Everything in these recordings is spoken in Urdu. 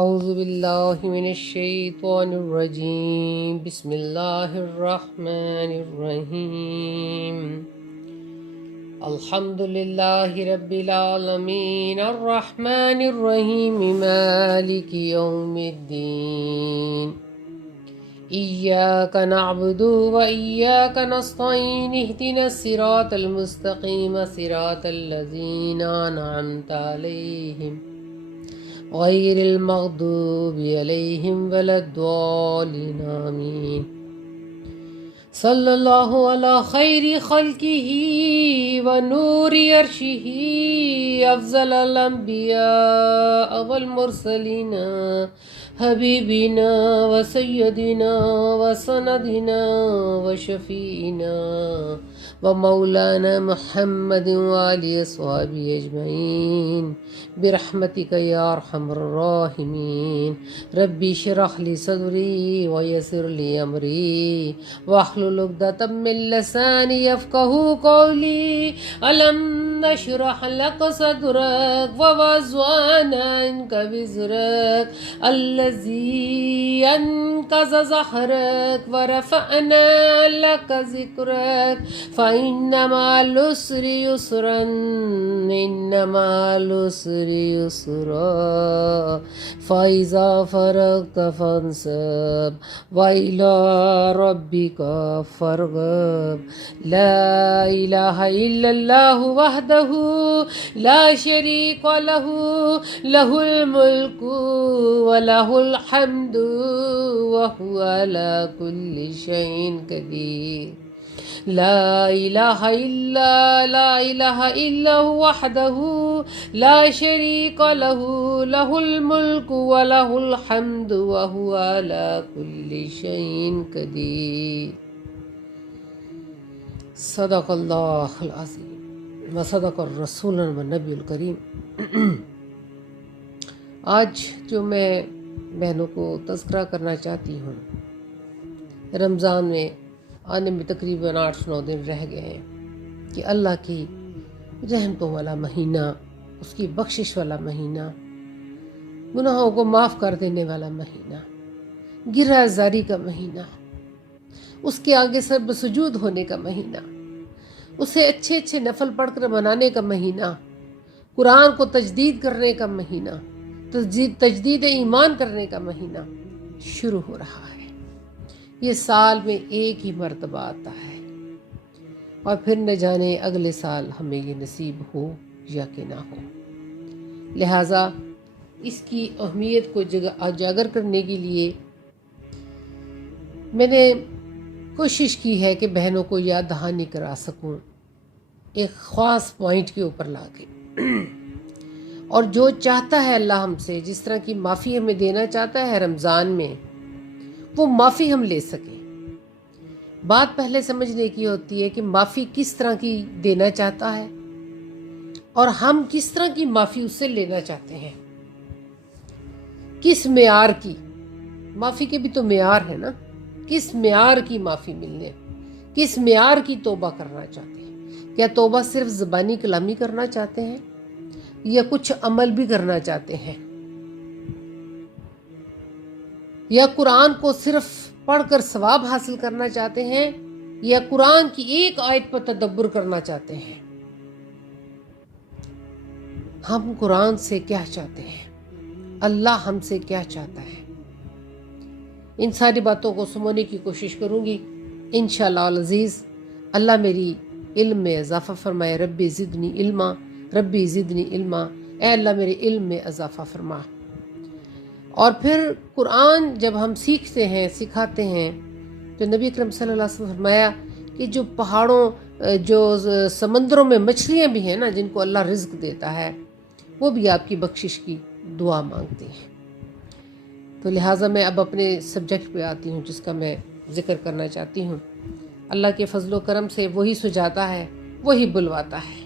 اعوذ باللہ من الشیطان الرجیم بسم اللہ الرحمن الرحیم الحمد للہ رب العالمین الرحمن الرحیم مالک یوم الدین ایاک نعبد و ایاک نستعین اہدنا الصراط المستقیم صراط الذین انعمت علیہم غیر المغضوب علیہم ولا الضالین آمین صلی اللہ علی خیر خلقہ و نور عرشہ افضل الانبیاء والمرسلین حبیبنا و سیدنا و سندنا و شفیعنا و مولانا محمد و آلہ اصحابہ اجمعین برحمتک یا ارحم الراحمین ربی اشرح لی صدری ویسر لی امری واحلل عقدۃ من لسانی یفقہوا قولی الم نشرح لک صدرک ووضعنا عنک وزرک الذی انقض ظہرک ورفعنا لک ذکرک فإن مع العسر يسرا إن مع العسر يسرا فإذا فرغت فانصب وإلى ربك فارغب لا إله إلا الله وحده لا شريك له له الملك وله الحمد وهو على كل شيء قدير لا إله إلا هو وحده لا شريك له له الملك وله الحمد وهو على كل شيء قدير صدق اللہ العظیم وصدق الرسول والنبی الکریم۔ آج جو میں بہنوں کو تذکرہ کرنا چاہتی ہوں، رمضان میں آنے میں تقریباً 8-9 دن رہ گئے ہیں کہ اللہ کی رحمتوں والا مہینہ، اس کی بخشش والا مہینہ، گناہوں کو معاف کر دینے والا مہینہ، گرہ زاری کا مہینہ، اس کے آگے سر بسجود ہونے کا مہینہ، اسے اچھے اچھے نفل پڑھ کر منانے کا مہینہ، قرآن کو تجدید کرنے کا مہینہ، تجدید ایمان کرنے کا مہینہ شروع ہو رہا ہے۔ یہ سال میں ایک ہی مرتبہ آتا ہے اور پھر نہ جانے اگلے سال ہمیں یہ نصیب ہو یا کہ نہ ہو۔ لہٰذا اس کی اہمیت کو اجاگر کرنے کے لیے میں نے کوشش کی ہے کہ بہنوں کو یاد دہانی کرا سکوں ایک خاص پوائنٹ کے اوپر لا کے، اور جو چاہتا ہے اللہ ہم سے، جس طرح کی معافی ہمیں دینا چاہتا ہے رمضان میں، وہ معافی ہم لے سکیں۔ بات پہلے سمجھنے کی ہوتی ہے کہ معافی کس طرح کی دینا چاہتا ہے اور ہم کس طرح کی معافی اس سے لینا چاہتے ہیں، کس معیار کی معافی کے بھی تو معیار ہے نا، کس معیار کی معافی ملنے، کس معیار کی توبہ کرنا چاہتے ہیں۔ کیا توبہ صرف زبانی کلامی کرنا چاہتے ہیں یا کچھ عمل بھی کرنا چاہتے ہیں، یا قرآن کو صرف پڑھ کر ثواب حاصل کرنا چاہتے ہیں، یا قرآن کی ایک آیت پر تدبر کرنا چاہتے ہیں؟ ہم قرآن سے کیا چاہتے ہیں، اللہ ہم سے کیا چاہتا ہے، ان ساری باتوں کو سمجھنے کی کوشش کروں گی انشاءاللہ العزیز۔ اللہ میری علم میں اضافہ فرمائے، ربی زدنی علما، ربی زدنی علما، اے اللہ میرے علم میں اضافہ فرما۔ اور پھر قرآن جب ہم سیکھتے ہیں، سکھاتے ہیں، تو نبی اکرم صلی اللہ علیہ وسلم نے فرمایا کہ جو پہاڑوں، جو سمندروں میں مچھلیاں بھی ہیں نا، جن کو اللہ رزق دیتا ہے، وہ بھی آپ کی بخشش کی دعا مانگتے ہیں۔ تو لہٰذا میں اب اپنے سبجیکٹ پہ آتی ہوں جس کا میں ذکر کرنا چاہتی ہوں۔ اللہ کے فضل و کرم سے وہی سجاتا ہے، وہی بلواتا ہے،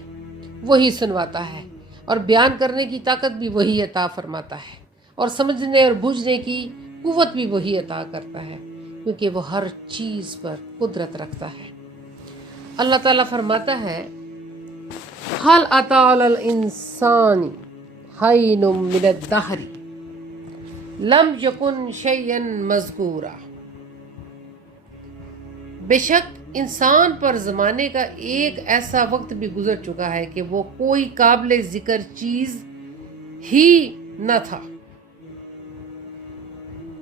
وہی سنواتا ہے، اور بیان کرنے کی طاقت بھی وہی عطا فرماتا ہے، اور سمجھنے اور بوجھنے کی قوت بھی وہی عطا کرتا ہے، کیونکہ وہ ہر چیز پر قدرت رکھتا ہے۔ اللہ تعالیٰ فرماتا ہے هل أتى على الإنسان حين من الدهر لم یکن شیئا مذکورا، بے شک انسان پر زمانے کا ایک ایسا وقت بھی گزر چکا ہے کہ وہ کوئی قابل ذکر چیز ہی نہ تھا۔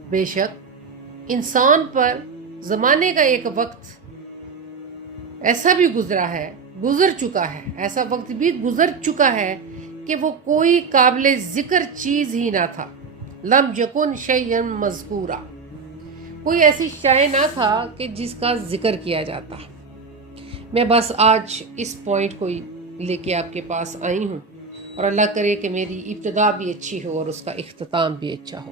بے شک انسان پر زمانے کا ایک وقت ایسا بھی گزر چکا ہے، ایسا وقت بھی گزر چکا ہے کہ وہ کوئی قابل ذکر چیز ہی نہ تھا۔ لم یکن شیئا مذکورا، کوئی ایسی شے نہ تھا کہ جس کا ذکر کیا جاتا۔ میں بس آج اس پوائنٹ کو لے کے آپ کے پاس آئی ہوں، اور اللہ کرے کہ میری ابتدا بھی اچھی ہو اور اس کا اختتام بھی اچھا ہو۔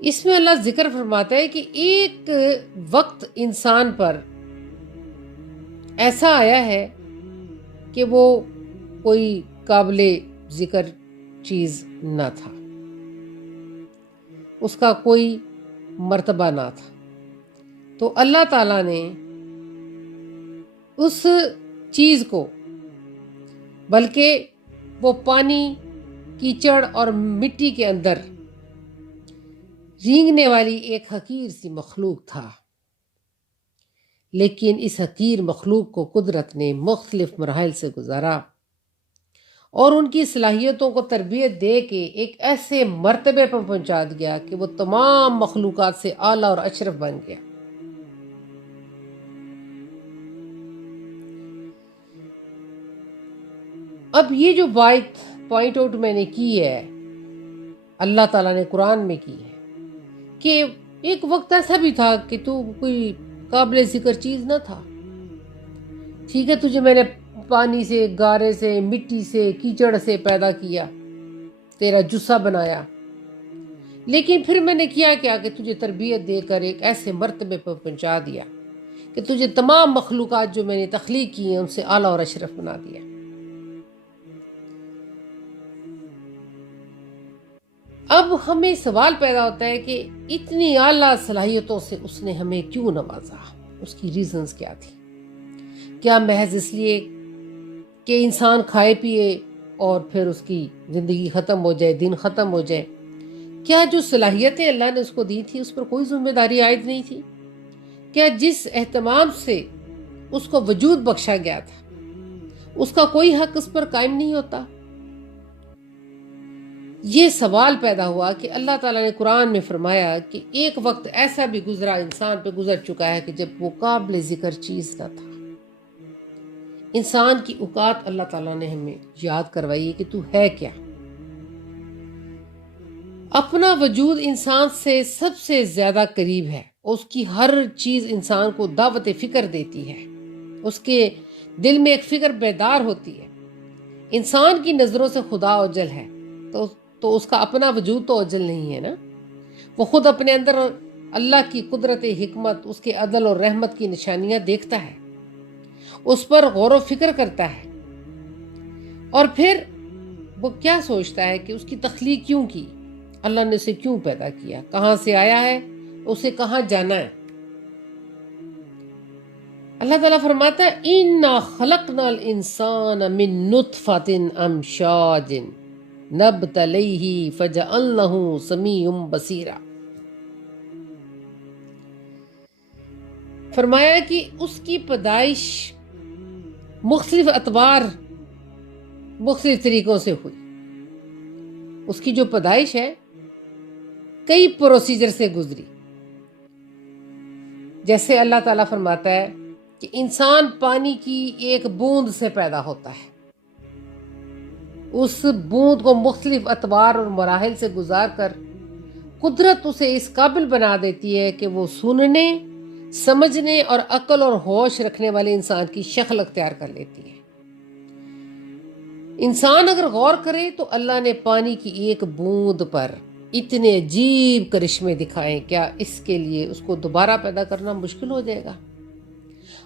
اس میں اللہ ذکر فرماتا ہے کہ ایک وقت انسان پر ایسا آیا ہے کہ وہ کوئی قابل ذکر چیز نہ تھا، اس کا کوئی مرتبہ نہ تھا۔ تو اللہ تعالیٰ نے اس چیز کو، بلکہ وہ پانی، کیچڑ اور مٹی کے اندر رینگنے والی ایک حقیر سی مخلوق تھا، لیکن اس حقیر مخلوق کو قدرت نے مختلف مراحل سے گزارا اور ان کی صلاحیتوں کو تربیت دے کے ایک ایسے مرتبے پر پہنچا دیا کہ وہ تمام مخلوقات سے اعلیٰ اور اشرف بن گیا۔ اب یہ جو پوائنٹ آؤٹ میں نے کی ہے، اللہ تعالیٰ نے قرآن میں کی ہے کہ ایک وقت ایسا بھی تھا کہ تو کوئی قابل ذکر چیز نہ تھا۔ ٹھیک ہے، تجھے میں نے پانی سے، گارے سے، مٹی سے، کیچڑ سے پیدا کیا، تیرا جثہ بنایا، لیکن پھر میں نے کیا کہ تجھے تربیت دے کر ایک ایسے مرتبے پر پہنچا دیا کہ تجھے تمام مخلوقات جو میں نے تخلیق کی ہیں ان سے اعلیٰ اور اشرف بنا دیا۔ اب ہمیں سوال پیدا ہوتا ہے کہ اتنی اعلیٰ صلاحیتوں سے اس نے ہمیں کیوں نوازا؟ اس کی ریزنز کیا تھی؟ کیا محض اس لیے کہ انسان کھائے پیے اور پھر اس کی زندگی ختم ہو جائے، دن ختم ہو جائے؟ کیا جو صلاحیتیں اللہ نے اس کو دی تھی اس پر کوئی ذمہ داری عائد نہیں تھی؟ کیا جس اہتمام سے اس کو وجود بخشا گیا تھا اس کا کوئی حق اس پر قائم نہیں ہوتا؟ یہ سوال پیدا ہوا کہ اللہ تعالیٰ نے قرآن میں فرمایا کہ ایک وقت ایسا بھی انسان پہ گزر چکا ہے کہ جب وہ قابل ذکر چیز نہ تھا۔ انسان کی اوقات اللہ تعالیٰ نے ہمیں یاد کروائی کہ تو ہے کیا۔ اپنا وجود انسان سے سب سے زیادہ قریب ہے، اس کی ہر چیز انسان کو دعوت فکر دیتی ہے، اس کے دل میں ایک فکر بیدار ہوتی ہے۔ انسان کی نظروں سے خدا اوجل ہے تو اس کا اپنا وجود تو اوجل نہیں ہے نا۔ وہ خود اپنے اندر اللہ کی قدرت حکمت، اس کے عدل اور رحمت کی نشانیاں دیکھتا ہے، اس پر غور و فکر کرتا ہے، اور پھر وہ کیا سوچتا ہے کہ اس کی تخلیق کیوں کی، اللہ نے اسے کیوں پیدا کیا، کہاں سے آیا ہے، اسے کہاں جانا ہے۔ اللہ تعالیٰ فرماتا ہے اِنَّا خَلَقْنَا الْإِنسَانَ مِن نُطْفَةٍ أَمْشَاجٍ نَبْتَلِيهِ فَجَعَلْنَاهُ سَمِيعًا بَصِيرًا۔ فرمایا کہ اس کی پیدائش مختلف اطوار، مختلف طریقوں سے ہوئی۔ اس کی جو پیدائش ہے کئی پروسیجر سے گزری۔ جیسے اللہ تعالیٰ فرماتا ہے کہ انسان پانی کی ایک بوند سے پیدا ہوتا ہے، اس بوند کو مختلف اطوار اور مراحل سے گزار کر قدرت اسے اس قابل بنا دیتی ہے کہ وہ سننے، سمجھنے اور عقل اور ہوش رکھنے والے انسان کی شکل اختیار کر لیتی ہے۔ انسان اگر غور کرے تو اللہ نے پانی کی ایک بوند پر اتنے عجیب کرشمے دکھائے، کیا اس کے لیے اس کو دوبارہ پیدا کرنا مشکل ہو جائے گا؟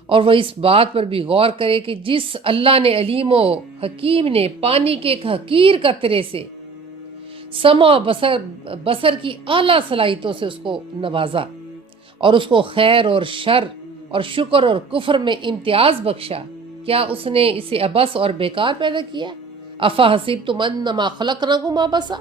اور وہ اس بات پر بھی غور کرے کہ جس اللہ نے علیم و حکیم نے پانی کے ایک حقیر قطرے سے سمع و بصر کی اعلیٰ صلاحیتوں سے اس کو نوازا اور اس کو خیر اور شر اور شکر اور کفر میں امتیاز بخشا، کیا اس نے اسے عبث اور بیکار پیدا کیا؟ افحسبتم انما خلقناکم عبثا،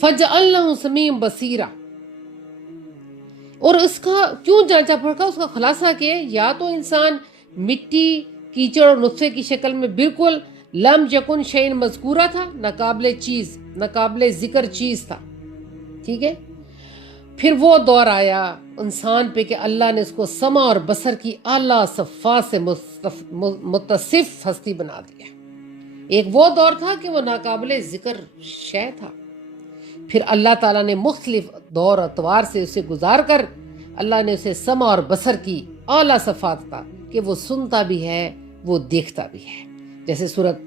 فجعلنہ سمیع بصیرا، اور اس کا کیوں جانچا پڑکا، اس کا خلاصہ کہ یا تو انسان مٹی، کیچڑ اور نطفے کی شکل میں بالکل لم یکن شیء مذکورہ تھا، ناقابل ذکر چیز تھا، ٹھیک ہے. پھر وہ دور آیا انسان پہ کہ اللہ نے اس کو سمع اور بصر کی اعلیٰ صفات سے متصف ہستی بنا دیا. ایک وہ دور تھا کہ وہ ناقابل ذکر شے تھا. پھر اللہ تعالیٰ نے مختلف دور اتوار سے اسے گزار کر اللہ نے اسے سمع اور بصر کی اعلیٰ صفات تھا کہ وہ سنتا بھی ہے، وہ دیکھتا بھی ہے. جیسے سورۃ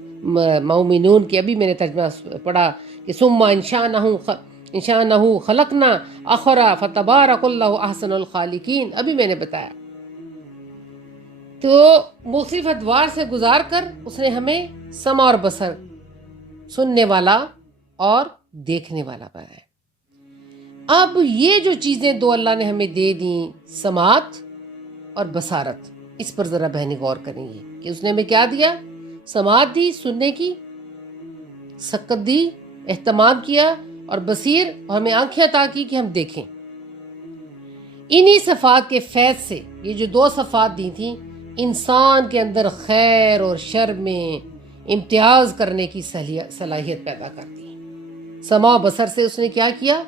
مومنون کی ابھی میں نے ترجمہ پڑھا کہ ثم انشأنہ خلقنا اخرى فتبارک اللہ احسن الخالقین، ابھی میں نے بتایا. تو مختلف ادوار سے گزار کر اس نے ہمیں سمع اور بصر، سننے والا اور دیکھنے والا بنایا. اب یہ جو چیزیں دو اللہ نے ہمیں دے دیں، سماعت اور بصارت، اس پر ذرا بہنیں غور کریں گے کہ اس نے ہمیں کیا دیا. سماعت دی، سننے کی، سکت دی، اہتمام کیا، اور بصیر، اور ہمیں آنکھیں عطا کی کہ ہم دیکھیں. انہی صفات کے فیض سے یہ جو دو صفات دی تھیں انسان کے اندر خیر اور شر میں امتیاز کرنے کی صلاحیت پیدا کر دی. سمع و بصر سے اس نے کیا کیا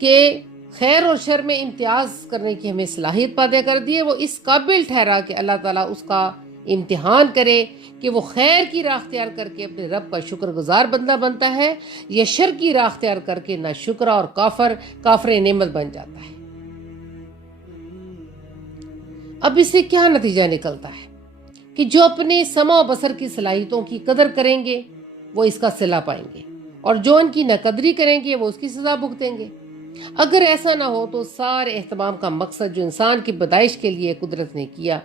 کہ خیر اور شر میں امتیاز کرنے کی ہمیں صلاحیت پیدا کر دی ہے. وہ اس قابل ٹھہرا کہ اللہ تعالیٰ اس کا امتحان کرے کہ وہ خیر کی راہ اختیار کر کے اپنے رب کا شکر گزار بندہ بنتا ہے یا شر کی راہ اختیار کر کے ناشکرا اور کافر نعمت بن جاتا ہے. اب اس سے کیا نتیجہ نکلتا ہے کہ جو اپنے سمع و بصر کی صلاحیتوں کی قدر کریں گے وہ اس کا صلہ پائیں گے، اور جو ان کی ناقدری کریں گے وہ اس کی سزا بھگتیں گے. اگر ایسا نہ ہو تو سارے اہتمام کا مقصد جو انسان کی پیدائش کے لیے قدرت نے کیا،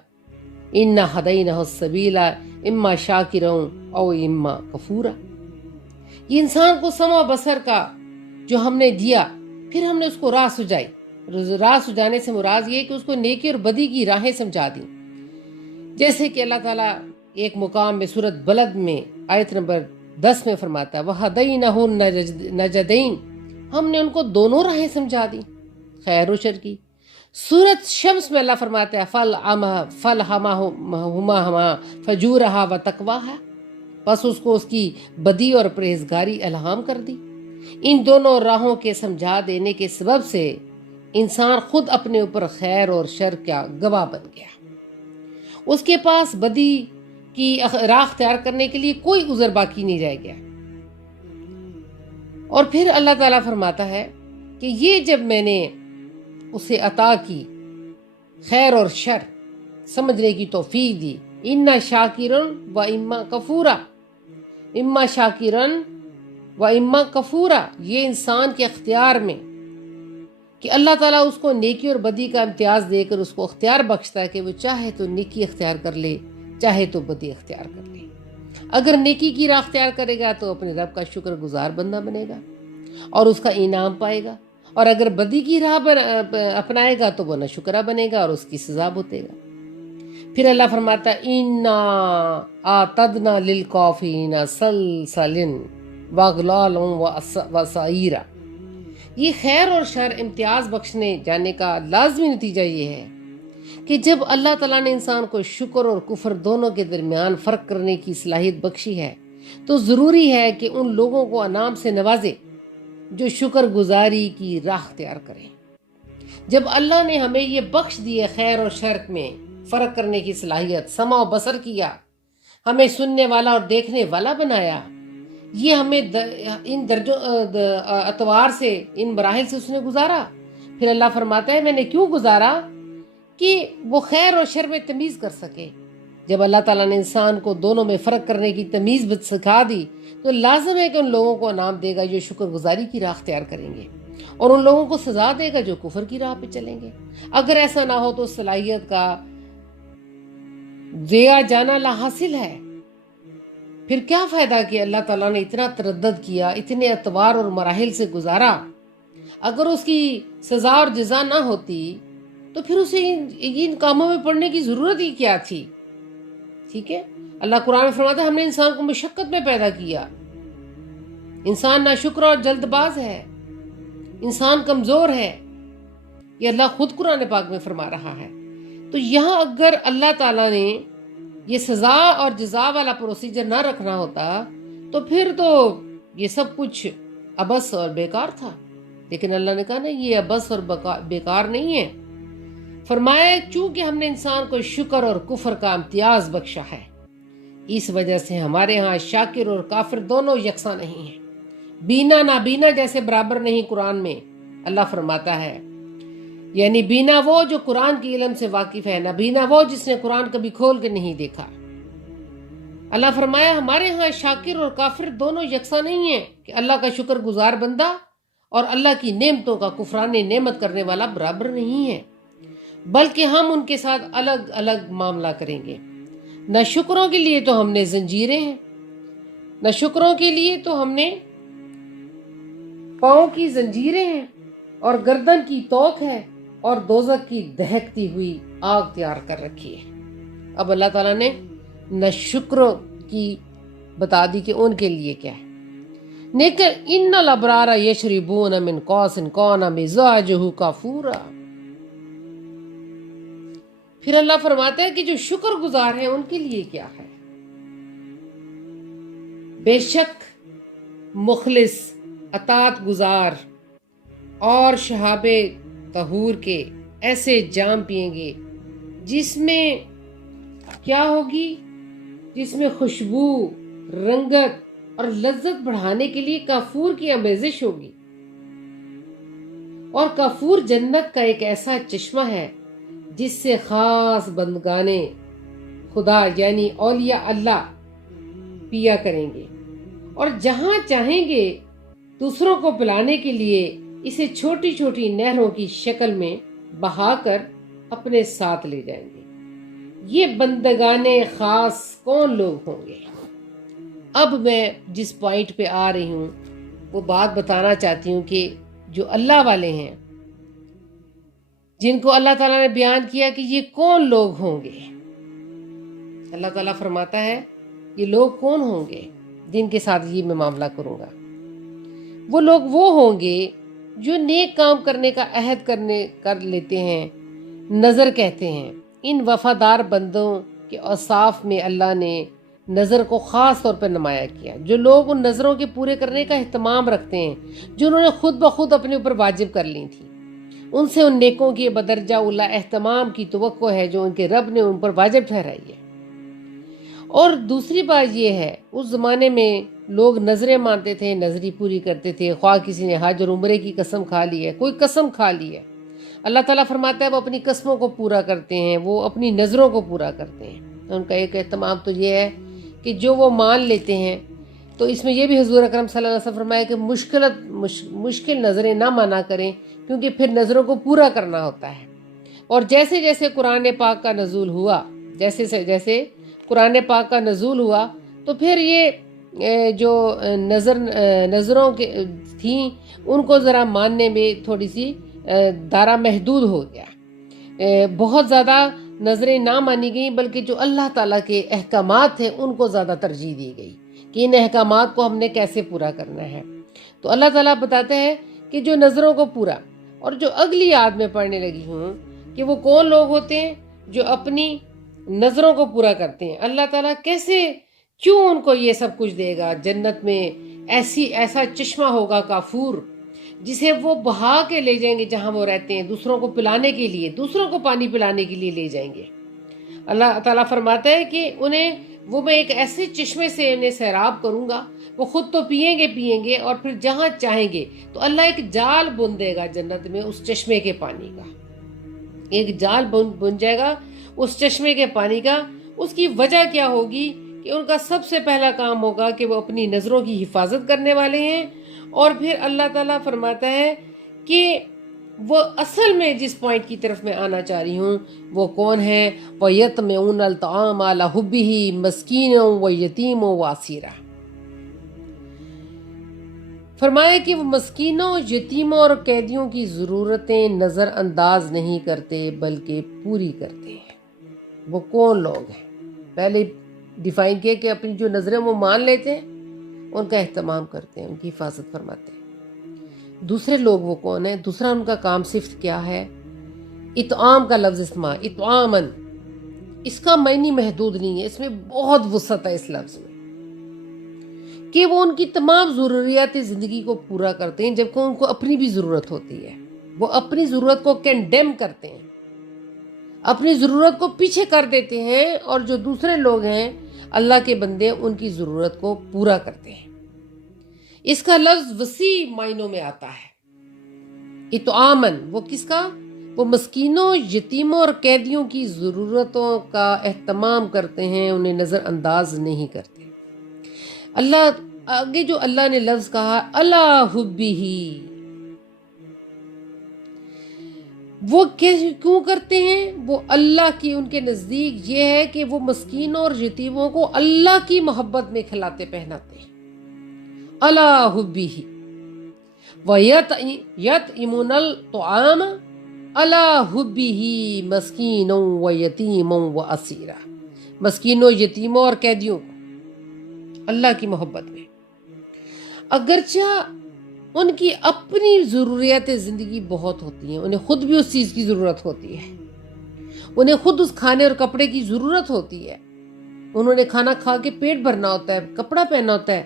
اِنَّا هَدَيْنَاهُ السَّبِيلَ إِمَّا شَاكِرًا أَوْ إِمَّا كَفُورًا، یہ انسان کو سمع و بصر کا جو ہم نے دیا، پھر ہم نے اس کو راہ سجائی. راہ سجانے سے مراد یہ کہ اس کو نیکی اور بدی کی راہیں سمجھا دیں. جیسے کہ اللہ تعالیٰ ایک مقام میں سورۃ بلد میں آیت نمبر 10 میں فرماتا ہے وَهَدَيْنَاهُ النَّجْدَيْنِ، ہم نے ان کو دونوں راہیں سمجھا دی، خیر و شر کی. سورۃ شمس میں اللہ فرماتا ہے فَلْهَمَهُمَا فَجُورَهَا وَتَقْوَاهَا، پس اس کو اس کی بدی اور پرہیزگاری الہام کر دی. ان دونوں راہوں کے سمجھا دینے کے سبب سے انسان خود اپنے اوپر خیر اور شر کا گواہ بن گیا. اس کے پاس بدی کی راہ اختیار کرنے کے لیے کوئی عذر باقی نہیں رہ گیا. اور پھر اللہ تعالیٰ فرماتا ہے کہ یہ جب میں نے اسے عطا کی خیر اور شر سمجھنے کی توفیق دی، اِنَّا شَاكِرًا وَإِمَّا كَفُورًا، اِمَّا شَاكِرًا وَإِمَّا كَفُورًا، یہ انسان کے اختیار میں کہ اللہ تعالیٰ اس کو نیکی اور بدی کا امتیاز دے کر اس کو اختیار بخشتا ہے کہ وہ چاہے تو نیکی اختیار کر لے، چاہے تو بدی اختیار کر لے. اگر نیکی کی راہ اختیار کرے گا تو اپنے رب کا شکر گزار بندہ بنے گا اور اس کا انعام پائے گا، اور اگر بدی کی راہ اپنائے گا تو وہ ناشکرا بنے گا اور اس کی سزا بھگتے گا. پھر اللہ فرماتا ہے اِنَّا أَعْتَدْنَا لِلْكَافِرِينَ سَلْسَلًا وَأَغْلَالًا وَسَعِيرًا. یہ خیر اور شر امتیاز بخشنے جانے کا لازمی نتیجہ یہ ہے کہ جب اللہ تعالیٰ نے انسان کو شکر اور کفر دونوں کے درمیان فرق کرنے کی صلاحیت بخشی ہے تو ضروری ہے کہ ان لوگوں کو انعام سے نوازے جو شکر گزاری کی راہ اختیار کریں. جب اللہ نے ہمیں یہ بخش دیے خیر اور شر میں فرق کرنے کی صلاحیت، سمع و بصر کیا، ہمیں سننے والا اور دیکھنے والا بنایا، یہ ہمیں ان درجوں اطوار سے، ان مراحل سے اس نے گزارا. پھر اللہ فرماتا ہے میں نے کیوں گزارا کہ وہ خیر اور شر میں تمیز کر سکے. جب اللہ تعالیٰ نے انسان کو دونوں میں فرق کرنے کی تمیز سکھا دی تو لازم ہے کہ ان لوگوں کو انعام دے گا جو شکر گزاری کی راہ اختیار کریں گے، اور ان لوگوں کو سزا دے گا جو کفر کی راہ پہ چلیں گے. اگر ایسا نہ ہو تو صلاحیت کا ضیاع جانا لا حاصل ہے. پھر کیا فائدہ کہ اللہ تعالیٰ نے اتنا تردد کیا، اتنے اطوار اور مراحل سے گزارا، اگر اس کی سزا اور جزا نہ ہوتی تو پھر اسے ان کاموں میں پڑنے کی ضرورت ہی کیا تھی. ٹھیک ہے، اللہ قرآن میں فرماتا ہے ہم نے انسان کو مشقت میں پیدا کیا. انسان ناشکر اور جلد باز ہے، انسان کمزور ہے، یہ اللہ خود قرآن پاک میں فرما رہا ہے۔ تو یہاں اگر اللہ تعالیٰ نے یہ سزا اور جزا والا پروسیجر نہ رکھنا ہوتا تو پھر تو یہ سب کچھ عبث اور بیکار تھا، لیکن اللہ نے کہا نا یہ عبث اور بیکار نہیں ہے۔ فرمایا چونکہ ہم نے انسان کو شکر اور کفر کا امتیاز بخشا ہے، اس وجہ سے ہمارے ہاں شاکر اور کافر دونوں یکساں نہیں ہیں، بینا نابینا جیسے برابر نہیں۔ قرآن میں اللہ فرماتا ہے، یعنی بینا وہ جو قرآن کی علم سے واقف ہے، نابینا وہ جس نے قرآن کبھی کھول کے نہیں دیکھا۔ اللہ فرمایا ہمارے ہاں شاکر اور کافر دونوں یکساں نہیں ہیں کہ اللہ کا شکر گزار بندہ اور اللہ کی نعمتوں کا کفران نعمت کرنے والا برابر نہیں ہے، بلکہ ہم ان کے ساتھ الگ الگ معاملہ کریں گے۔ نہ شکروں کے لیے تو ہم نے زنجیریں ہیں، نہ شکروں کے لیے تو ہم نے پاؤں کی زنجیریں ہیں اور گردن کی توق ہے اور دوزخ کی دہکتی ہوئی آگ تیار کر رکھی ہے۔ اب اللہ تعالیٰ نے نہ شکروں کی بتا دی کہ ان کے لیے کیا ہے۔ لیکن ان الابرار یشربون من قوس کان مزاجہ کافورا، پھر اللہ فرماتا ہے کہ جو شکر گزار ہیں ان کے لیے کیا ہے۔ بے شک مخلص اطاعت گزار اور شہاب طہور کے ایسے جام پیئیں گے جس میں کیا ہوگی، جس میں خوشبو، رنگت اور لذت بڑھانے کے لیے کافور کی آمیزش ہوگی۔ اور کافور جنت کا ایک ایسا چشمہ ہے جس سے خاص بندگانے خدا یعنی اولیاء اللہ پیا کریں گے، اور جہاں چاہیں گے دوسروں کو پلانے کے لیے اسے چھوٹی چھوٹی نہروں کی شکل میں بہا کر اپنے ساتھ لے جائیں گے۔ یہ بندگانے خاص کون لوگ ہوں گے؟ اب میں جس پوائنٹ پہ آ رہی ہوں وہ بات بتانا چاہتی ہوں کہ جو اللہ والے ہیں، جن کو اللہ تعالیٰ نے بیان کیا کہ یہ کون لوگ ہوں گے، اللہ تعالیٰ فرماتا ہے یہ لوگ کون ہوں گے جن کے ساتھ یہ میں معاملہ کروں گا۔ وہ لوگ وہ ہوں گے جو نیک کام کرنے کا عہد کر لیتے ہیں، نظر کہتے ہیں۔ ان وفادار بندوں کے اوصاف میں اللہ نے نظر کو خاص طور پر نمایاں کیا۔ جو لوگ ان نظروں کے پورے کرنے کا اہتمام رکھتے ہیں جو انہوں نے خود بخود اپنے اوپر واجب کر لی تھی، ان سے ان نیکوں کی بدرجہ اولا اہتمام کی توقع ہے جو ان کے رب نے ان پر واجب ٹھہرائی ہے۔ اور دوسری بات یہ ہے، اس زمانے میں لوگ نظریں مانتے تھے، نظری پوری کرتے تھے، خواہ کسی نے حج اور عمرے کی قسم کھا لی ہے، کوئی قسم کھا لی ہے، اللہ تعالیٰ فرماتا ہے وہ اپنی قسموں کو پورا کرتے ہیں، وہ اپنی نظروں کو پورا کرتے ہیں۔ ان کا ایک اہتمام تو یہ ہے کہ جو وہ مان لیتے ہیں، تو اس میں یہ بھی حضور اکرم صلی اللہ علیہ وسلم فرمایا کہ مشکل نظریں نہ مانا کریں، کیونکہ پھر نظروں کو پورا کرنا ہوتا ہے۔ اور جیسے جیسے قرآن پاک کا نزول ہوا، جیسے قرآن پاک کا نزول ہوا تو پھر یہ جو نظروں کے تھیں ان کو ذرا ماننے میں تھوڑی سی دائرہ محدود ہو گیا، بہت زیادہ نظریں نہ مانی گئیں، بلکہ جو اللہ تعالیٰ کے احکامات ہیں ان کو زیادہ ترجیح دی گئی کہ ان احکامات کو ہم نے کیسے پورا کرنا ہے۔ تو اللہ تعالیٰ بتاتے ہیں کہ جو نظروں کو پورا، اور جو اگلی آیت میں پڑھنے لگی ہوں کہ وہ کون لوگ ہوتے ہیں جو اپنی نظروں کو پورا کرتے ہیں۔ اللہ تعالیٰ کیوں ان کو یہ سب کچھ دے گا؟ جنت میں ایسا چشمہ ہوگا کافور جسے وہ بہا کے لے جائیں گے جہاں وہ رہتے ہیں، دوسروں کو پلانے کے لیے، دوسروں کو پانی پلانے کے لیے لے جائیں گے۔ اللہ تعالیٰ فرماتا ہے کہ وہ میں ایک ایسے چشمے سے انہیں سیراب کروں گا، وہ خود تو پیئیں گے اور پھر جہاں چاہیں گے تو اللہ ایک جال بن دے گا جنت میں اس چشمے کے پانی کا، ایک جال بن جائے گا اس چشمے کے پانی کا۔ اس کی وجہ کیا ہوگی کہ ان کا سب سے پہلا کام ہوگا کہ وہ اپنی نظروں کی حفاظت کرنے والے ہیں، اور پھر اللہ تعالیٰ فرماتا ہے کہ وہ اصل میں جس پوائنٹ کی طرف میں آنا چاہ رہی ہوں وہ کون ہے؟ وَيَطْمِعُونَ الطَّعَامَ عَلَى حُبِّهِ مِسْكِينًا وَيَتِيمًا وَأَسِيرًا، فرمایا کہ وہ مسکینوں، یتیموں اور قیدیوں کی ضرورتیں نظر انداز نہیں کرتے بلکہ پوری کرتے ہیں۔ وہ کون لوگ ہیں؟ پہلے ڈیفائن کیا کہ اپنی جو نظریں وہ مان لیتے ہیں ان کا اہتمام کرتے ہیں، ان کی حفاظت فرماتے ہیں۔ دوسرے لوگ وہ کون ہیں، دوسرا ان کا کام صفت کیا ہے. اطعام کا لفظ استعمال، اطعامن، اس کا معنی محدود نہیں ہے، اس میں بہت وسعت ہے اس لفظ میں، کہ وہ ان کی تمام ضروریات زندگی کو پورا کرتے ہیں، جبکہ ان کو اپنی بھی ضرورت ہوتی ہے. وہ اپنی ضرورت کو کنڈیم کرتے ہیں، اپنی ضرورت کو پیچھے کر دیتے ہیں، اور جو دوسرے لوگ ہیں اللہ کے بندے ان کی ضرورت کو پورا کرتے ہیں. اس کا لفظ وسیع معنوں میں آتا ہے. اطعامن، وہ کس کا؟ وہ مسکینوں، یتیموں اور قیدیوں کی ضرورتوں کا اہتمام کرتے ہیں، انہیں نظر انداز نہیں کرتے. اللہ آگے جو اللہ نے لفظ کہا اللہ حبہ، وہ کیوں کرتے ہیں؟ وہ اللہ کی، ان کے نزدیک یہ ہے کہ وہ مسکینوں اور یتیموں کو اللہ کی محبت میں کھلاتے پہناتے ہیں. اللہ حبہ وَيَطْعِمُونَ الطَّعَامَ عَلَىٰ حُبِّهِ مَسْكِينًا وَيَتِيمًا وَأَسِيرًا، مسکینوں، یتیموں اور قیدیوں کو اللہ کی محبت میں، اگرچہ ان کی اپنی ضروریات زندگی بہت ہوتی ہیں، انہیں خود بھی اس چیز کی ضرورت ہوتی ہے، انہیں خود اس کھانے اور کپڑے کی ضرورت ہوتی ہے، انہوں نے کھانا کھا کے پیٹ بھرنا ہوتا ہے، کپڑا پہننا ہوتا ہے.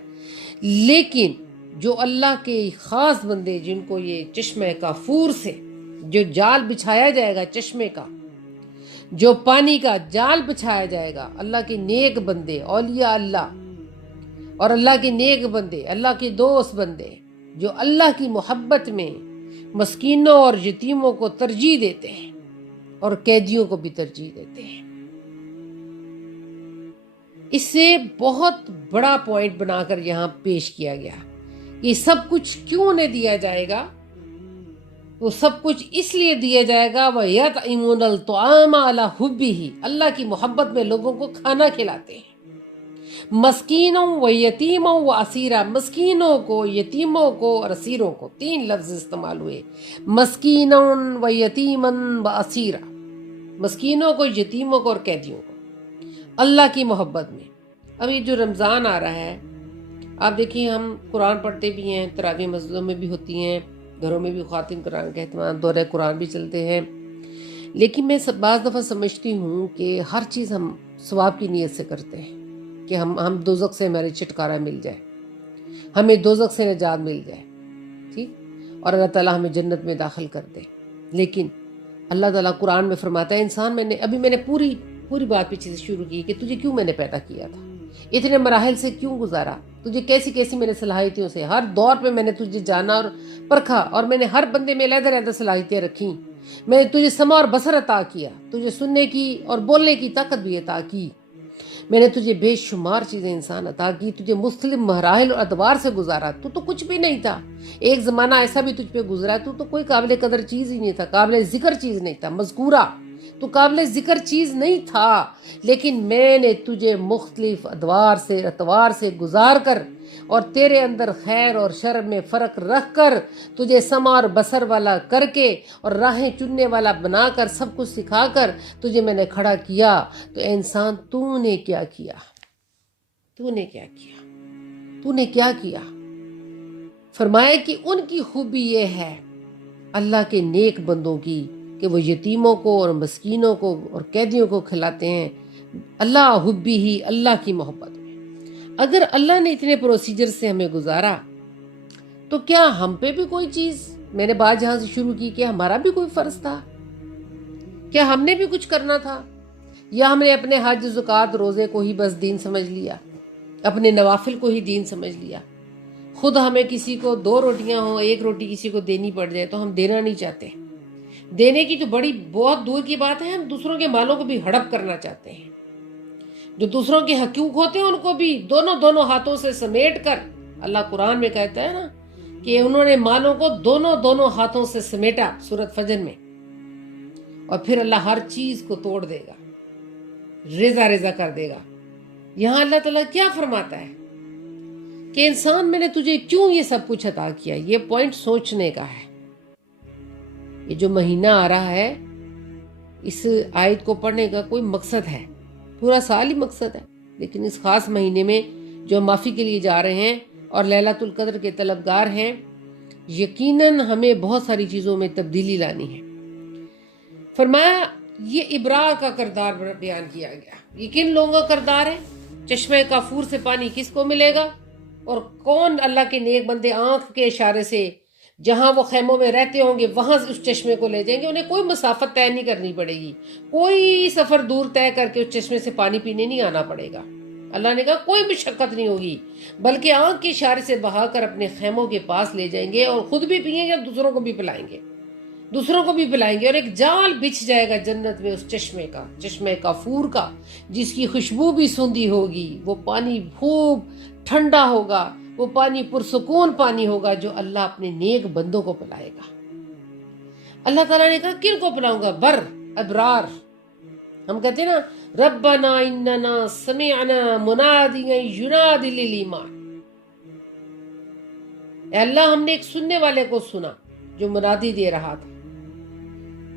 لیکن جو اللہ کے خاص بندے، جن کو یہ چشمہ کافور سے جو جال بچھایا جائے گا، چشمے کا جو پانی کا جال بچھایا جائے گا، اللہ کے نیک بندے، اولیاء اللہ اور اللہ کے نیک بندے، اللہ کے دوست بندے، جو اللہ کی محبت میں مسکینوں اور یتیموں کو ترجیح دیتے ہیں اور قیدیوں کو بھی ترجیح دیتے ہیں. اس سے بہت بڑا پوائنٹ بنا کر یہاں پیش کیا گیا کہ سب کچھ کیوں انہیں دیا جائے گا. وہ سب کچھ اس لیے دیا جائے گا وَيَطْعِمُونَ الطَّعَامَ عَلَىٰ حُبِّهِ، اللہ کی محبت میں لوگوں کو کھانا کھلاتے ہیں. مسکینوں و یتیموں و اسیرا، مسکینوں کو، یتیموں کو اور اسیروں کو، تین لفظ استعمال ہوئے، مسکینوں و یتیمن و اسیرا، مسکینوں کو، یتیموں کو اور قیدیوں کو اللہ کی محبت میں. اب یہ جو رمضان آ رہا ہے، آپ دیکھیں ہم قرآن پڑھتے بھی ہیں، تراویح مسجدوں میں بھی ہوتی ہیں، گھروں میں بھی خواتین قرآن کا اہتمام، دورہ قرآن بھی چلتے ہیں، لیکن میں بعض دفعہ سمجھتی ہوں کہ ہر چیز ہم ثواب کی نیت سے کرتے ہیں کہ ہم دوزخ سے ہمارے چھٹکارا مل جائے، ہمیں دوزخ سے نجات مل جائے، ٹھیک، اور اللہ تعالیٰ ہمیں جنت میں داخل کر دے. لیکن اللہ تعالیٰ قرآن میں فرماتا ہے انسان، میں نے پوری بات پیچھے سے شروع کی کہ تجھے کیوں میں نے پیدا کیا تھا، اتنے مراحل سے کیوں گزارا، تجھے کیسی کیسی میں نے صلاحیتوں سے، ہر دور پہ میں نے تجھے جانا اور پرکھا، اور میں نے ہر بندے میں علیحدہ صلاحیتیں رکھی. میں نے تجھے سمع اور بصر عطا کیا، تجھے سننے کی اور بولنے کی طاقت بھی عطا کی. میں نے تجھے بے شمار چیزیں انسان عطا کی، تجھے مختلف مراحل اور ادوار سے گزارا. تو کچھ بھی نہیں تھا، ایک زمانہ ایسا بھی تجھ پہ گزرا، تو کوئی قابل قدر چیز ہی نہیں تھا، قابل ذکر چیز نہیں تھا، مذکورہ تو قابل ذکر چیز نہیں تھا. لیکن میں نے تجھے مختلف اتوار سے گزار کر اور تیرے اندر خیر اور شر میں فرق رکھ کر تجھے سمع اور بصر والا کر کے اور راہیں چننے والا بنا کر سب کچھ سکھا کر تجھے میں نے کھڑا کیا. تو اے انسان، تو نے کیا کیا؟ فرمایا کہ ان کی خوبی یہ ہے اللہ کے نیک بندوں کی کہ وہ یتیموں کو اور مسکینوں کو اور قیدیوں کو کھلاتے ہیں اللہ حبی ہی، اللہ کی محبت میں. اگر اللہ نے اتنے پروسیجر سے ہمیں گزارا تو کیا ہم پہ بھی کوئی چیز، میں نے بات جہاں سے شروع کی کہ ہمارا بھی کوئی فرض تھا، کیا ہم نے بھی کچھ کرنا تھا، یا ہم نے اپنے حج زکوٰۃ روزے کو ہی بس دین سمجھ لیا، اپنے نوافل کو ہی دین سمجھ لیا. خود ہمیں کسی کو 2 روٹیاں ہوں، 1 روٹی کسی کو دینی پڑ جائے تو ہم دینا نہیں چاہتے. دینے کی تو بہت دور کی بات ہے، ہم دوسروں کے مالوں کو بھی ہڑپ کرنا چاہتے ہیں. جو دوسروں کے حقوق ہوتے ہیں ان کو بھی دونوں ہاتھوں سے سمیٹ کر، اللہ قرآن میں کہتا ہے نا کہ انہوں نے مالوں کو دونوں ہاتھوں سے سمیٹا سورۃ فجر میں، اور پھر اللہ ہر چیز کو توڑ دے گا، ریزہ کر دے گا. یہاں اللہ تعالیٰ کیا فرماتا ہے کہ انسان، میں نے تجھے کیوں یہ سب کچھ عطا کیا. یہ پوائنٹ سوچنے کا ہے. یہ جو مہینہ آ رہا ہے، اس آیت کو پڑھنے کا کوئی مقصد ہے، پورا سال ہی مقصد ہے، لیکن اس خاص مہینے میں جو معافی کے لیے جا رہے ہیں اور لیلۃ القدر کے طلبگار ہیں، یقیناً ہمیں بہت ساری چیزوں میں تبدیلی لانی ہے۔ فرمایا یہ ابرار کا کردار بیان کیا گیا۔ یہ کن لوگوں کا کردار ہے؟ چشمہ کافور سے پانی کس کو ملے گا؟ اور کون اللہ کے نیک بندے آنکھ کے اشارے سے جہاں وہ خیموں میں رہتے ہوں گے وہاں سے اس چشمے کو لے جائیں گے۔ انہیں کوئی مسافت طے نہیں کرنی پڑے گی، کوئی سفر دور طے کر کے اس چشمے سے پانی پینے نہیں آنا پڑے گا۔ اللہ نے کہا کوئی مشقت نہیں ہوگی، بلکہ آنکھ کے اشارے سے بہا کر اپنے خیموں کے پاس لے جائیں گے اور خود بھی پئیں گے اور دوسروں کو بھی پلائیں گے، اور ایک جال بچھ جائے گا جنت میں اس چشمے کا، چشمہ کافور کا، جس کی خوشبو بھی سوندھی ہوگی۔ وہ پانی خوب ٹھنڈا ہوگا، وہ پانی پرسکون پانی ہوگا جو اللہ اپنے نیک بندوں کو پلائے گا۔ اللہ تعالیٰ نے کہا کن کو پلاؤں گا؟ بر، ابرار۔ ہم کہتے ہیں نا ربنا اننا سمعنا منادیا ینادی للایمان، اے اللہ ہم نے ایک سننے والے کو سنا جو منادی دے رہا تھا،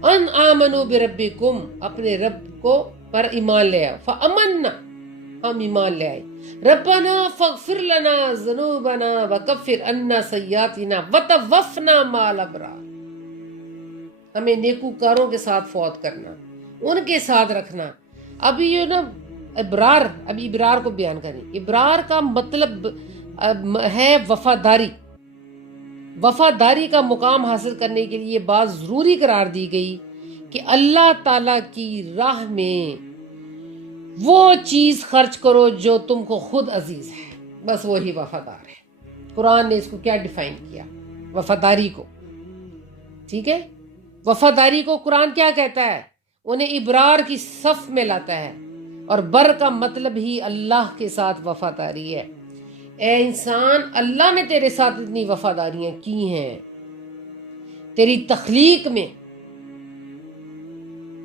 ان آمنوا بربکم، اپنے رب کو پر ایمان لے آؤ، فامنا، ہم ایمان لے آئے، ربنا فاغفر لنا ذنوبنا وکفر عنا سیئاتنا وتوفنا مع الابرار، ہمیں نیکوکاروں کے ساتھ فوت کرنا، ان کے ساتھ رکھنا۔ ابھی یہ نا ابرار، ابھی ابرار کو بیان کریں۔ ابرار کا مطلب ہے وفاداری۔ وفاداری کا مقام حاصل کرنے کے لیے بات ضروری قرار دی گئی کہ اللہ تعالیٰ کی راہ میں وہ چیز خرچ کرو جو تم کو خود عزیز ہے، بس وہی وفادار ہے۔ قرآن نے اس کو کیا ڈیفائن کیا؟ وفاداری کو، ٹھیک ہے؟ وفاداری کو قرآن کیا کہتا ہے؟ انہیں ابرار کی صف میں لاتا ہے، اور بر کا مطلب ہی اللہ کے ساتھ وفاداری ہے۔ اے انسان، اللہ نے تیرے ساتھ اتنی وفاداریاں کی ہیں، تیری تخلیق میں